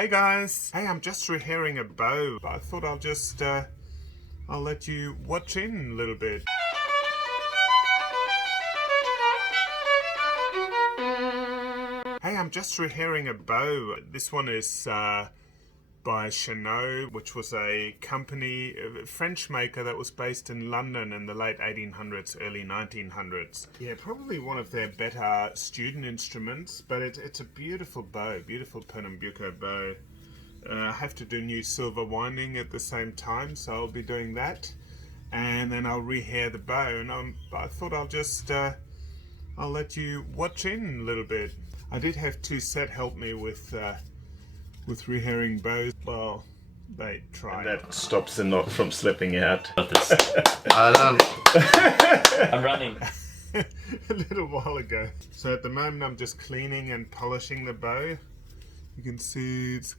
Hey guys! Hey, I'm just rehairing a bow. I thought I'll let you watch in a little bit. Hey, I'm just rehairing a bow. This one is by Chanot, which was a company, a French maker that was based in London in the late 1800s, early 1900s. Yeah, probably one of their better student instruments, but it's a beautiful bow, beautiful Pernambuco bow. I have to do new silver winding at the same time, so I'll be doing that. And then I'll rehair the bow, and I thought I'll let you watch in a little bit. I did have two set help me with rehairing bows. Well, they tried. And that stops the knot from slipping out. I'm running. A little while ago. So at the moment I'm just cleaning and polishing the bow. You can see it's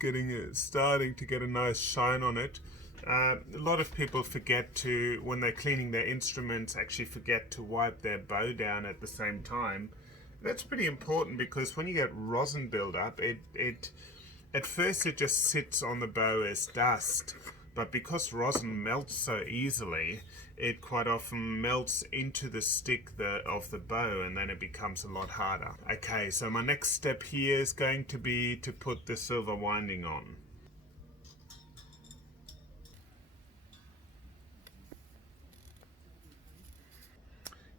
starting to get a nice shine on it. A lot of people forget to, when they're cleaning their instruments, actually forget to wipe their bow down at the same time. That's pretty important because when you get rosin buildup, at first it just sits on the bow as dust, but because rosin melts so easily, it quite often melts into the stick of the bow, and then it becomes a lot harder. Okay, so my next step here is going to be to put the silver winding on.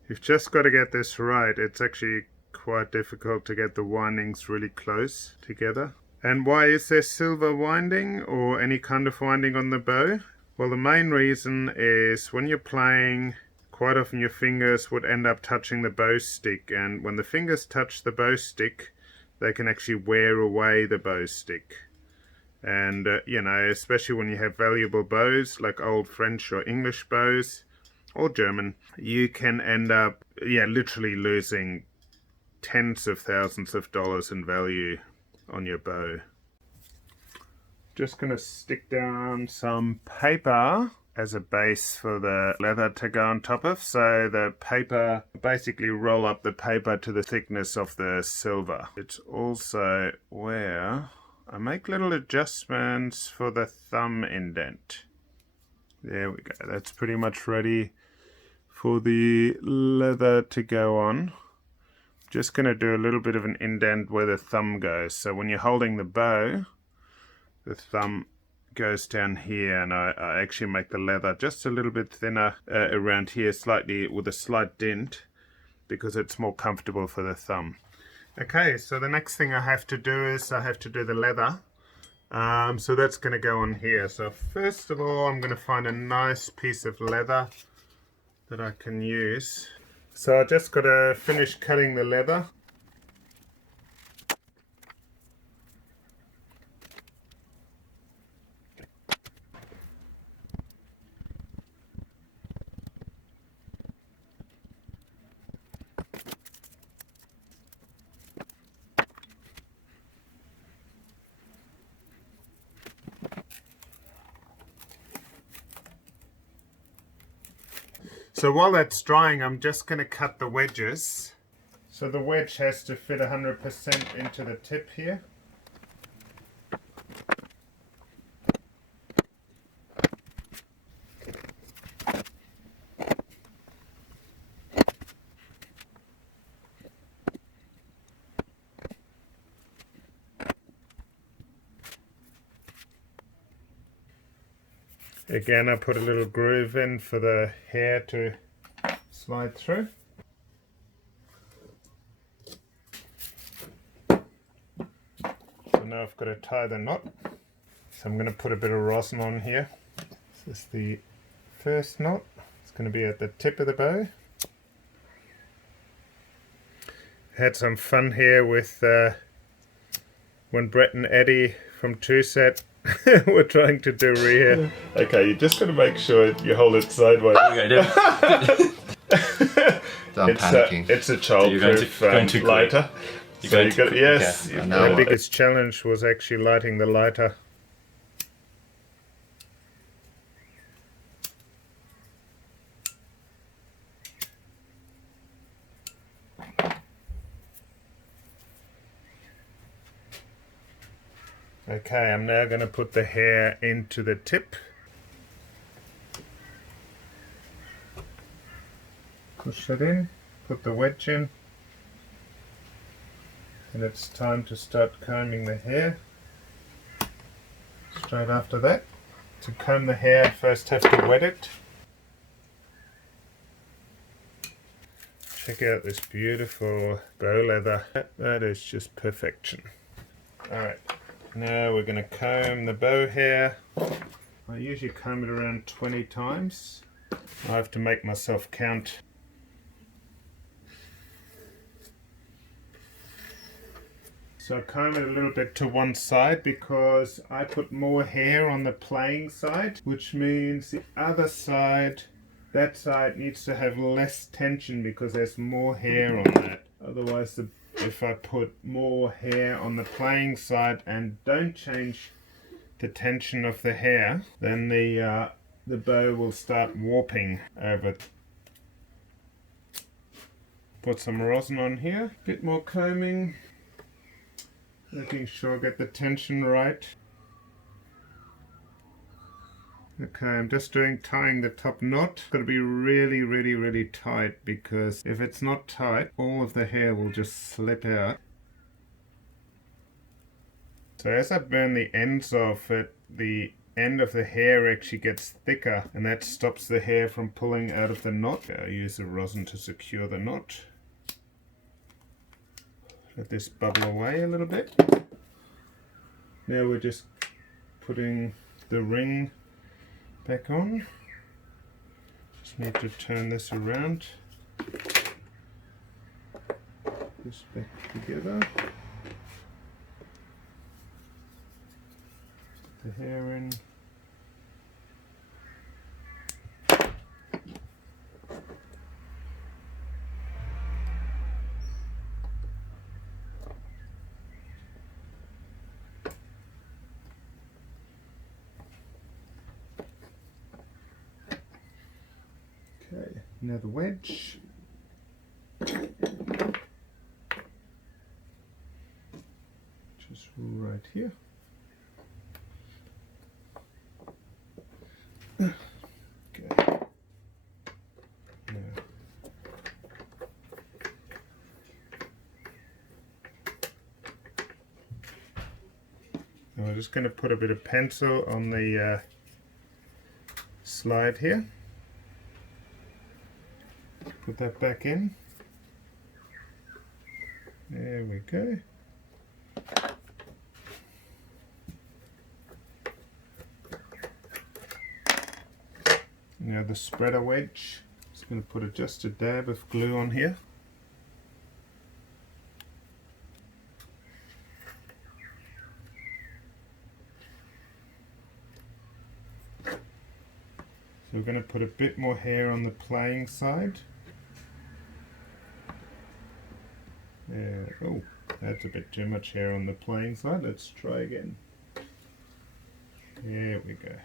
You've just got to get this right. It's actually quite difficult to get the windings really close together. And why is there silver winding or any kind of winding on the bow? Well, the main reason is when you're playing, quite often your fingers would end up touching the bow stick, and when the fingers touch the bow stick, they can actually wear away the bow stick. And, especially when you have valuable bows, like old French or English bows, or German, you can end up, literally losing tens of thousands of dollars in value on your bow. Just going to stick down some paper as a base for the leather to go on top of. So the paper, basically roll up the paper to the thickness of the silver. It's also where I make little adjustments for the thumb indent. There we go. That's pretty much ready for the leather to go on. Just going to do a little bit of an indent where the thumb goes. So when you're holding the bow, the thumb goes down here, and I actually make the leather just a little bit thinner around here, slightly with a slight dent, because it's more comfortable for the thumb. Okay, so the next thing I have to do is I have to do the leather. So that's going to go on here. So first of all, I'm going to find a nice piece of leather that I can use. So I just got to finish cutting the leather. So while that's drying, I'm just going to cut the wedges. So the wedge has to fit 100% into the tip here. Again, I put a little groove in for the hair to slide through. So now I've got to tie the knot. So I'm going to put a bit of rosin on here. This is the first knot. It's going to be at the tip of the bow. Had some fun here with when Brett and Eddie from Two Set we're trying to do rehair. Okay, you just got to make sure you hold it sideways. I'm panicking. It's a childproof lighter. Yes. Okay, the biggest challenge was actually lighting the lighter. Okay, Okay, I'm now going to put the hair into the tip. Push it in, put the wedge in, and it's time to start combing the hair. Straight after that. To comb the hair, first have to wet it. Check out this beautiful bow leather. That is just perfection. Alright, now we're going to comb the bow hair. I usually comb it around 20 times. I have to make myself count. So I comb it a little bit to one side because I put more hair on the playing side, which means the other side, that side needs to have less tension because there's more hair on that. Otherwise, if I put more hair on the playing side and don't change the tension of the hair, then the bow will start warping over. Put some rosin on here, a bit more combing. Making sure I get the tension right. Okay, I'm just tying the top knot. It's got to be really, really, really tight because if it's not tight, all of the hair will just slip out. So as I burn the ends off it, the end of the hair actually gets thicker and that stops the hair from pulling out of the knot. I use the rosin to secure the knot. Let this bubble away a little bit. Now we're just putting the ring back on. Just need to turn this around. This back together. Put the hair in. Okay, now the wedge. Just right here. Okay. Now we're just going to put a bit of pencil on the slide here. Put that back in. There we go. Now the spreader wedge. Just going to put just a dab of glue on here. So we're going to put a bit more hair on the playing side. Oh, that's a bit too much hair on the playing side. Let's try again. There we go.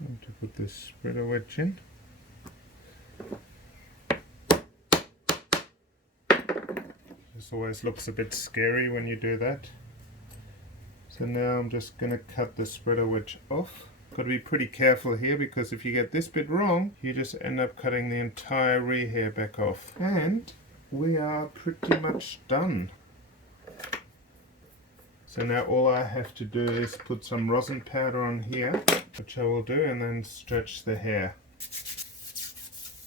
Time to put this spreader wedge in. This always looks a bit scary when you do that. So now I'm just going to cut the spreader wedge off. Got to be pretty careful here because if you get this bit wrong, you just end up cutting the entire rehair back off. And we are pretty much done. So now all I have to do is put some rosin powder on here, which I will do, and then stretch the hair.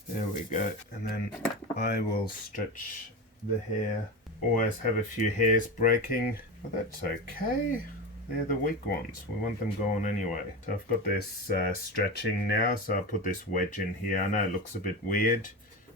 There we go. And then I will stretch the hair. Always have a few hairs breaking, but that's okay. They're the weak ones. We want them gone anyway. So I've got this stretching now, so I'll put this wedge in here. I know it looks a bit weird,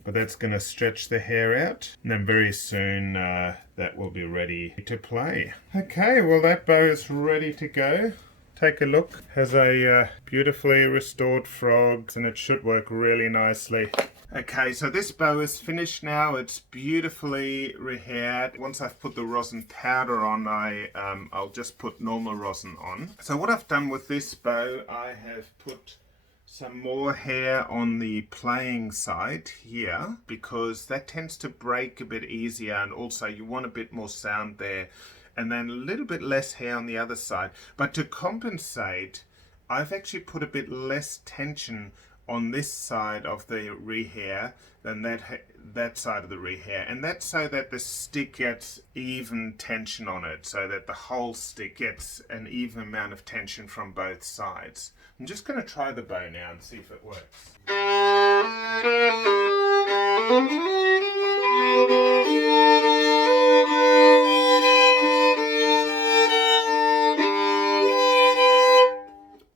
but that's going to stretch the hair out. And then very soon that will be ready to play. Okay, well that bow is ready to go. Take a look. Has a beautifully restored frog, and it should work really nicely. Okay, so this bow is finished now. It's beautifully rehaired. Once I've put the rosin powder on, I'll just put normal rosin on. So what I've done with this bow, I have put some more hair on the playing side here, because that tends to break a bit easier, and also you want a bit more sound there, and then a little bit less hair on the other side. But to compensate, I've actually put a bit less tension on this side of the rehair than that side of the rehair, and that's so that the stick gets even tension on it, so that the whole stick gets an even amount of tension from both sides. I'm just going to try the bow now and see if it works.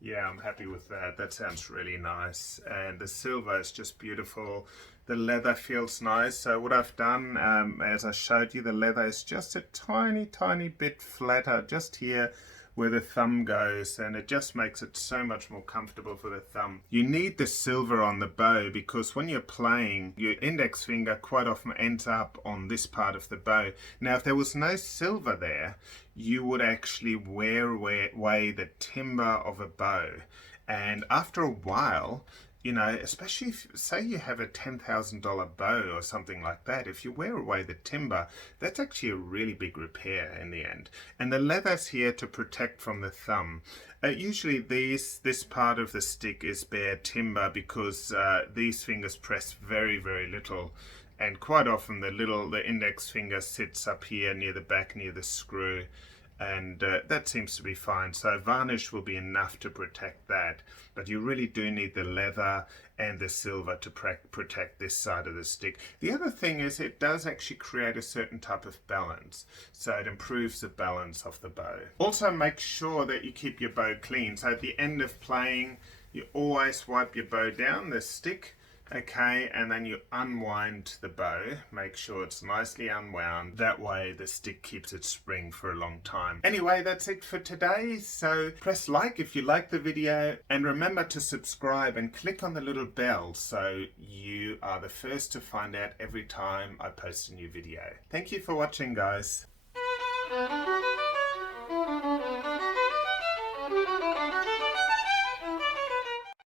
Yeah, I'm happy with that. That sounds really nice, and the silver is just beautiful. The leather feels nice. So what I've done, as I showed you, the leather is just a tiny bit flatter just here where the thumb goes, and it just makes it so much more comfortable for the thumb. You need the silver on the bow because when you're playing, your index finger quite often ends up on this part of the bow. Now, if there was no silver there, you would actually wear away the timbre of a bow. And after a while, you know, especially if, say you have a $10,000 bow or something like that, if you wear away the timber, that's actually a really big repair in the end. And the leather's here to protect from the thumb. Usually this part of the stick is bare timber because these fingers press very little. And quite often the index finger sits up here near the back, near the screw. And that seems to be fine. So varnish will be enough to protect that, but you really do need the leather and the silver to protect this side of the stick. The other thing is it does actually create a certain type of balance, so it improves the balance of the bow. Also, make sure that you keep your bow clean. So at the end of playing, you always wipe your bow down, the stick. Okay, and then you unwind the bow. Make sure it's nicely unwound. That way the stick keeps its spring for a long time. Anyway, that's it for today. So press like if you like the video, and remember to subscribe and click on the little bell so you are the first to find out every time I post a new video. Thank you for watching, guys.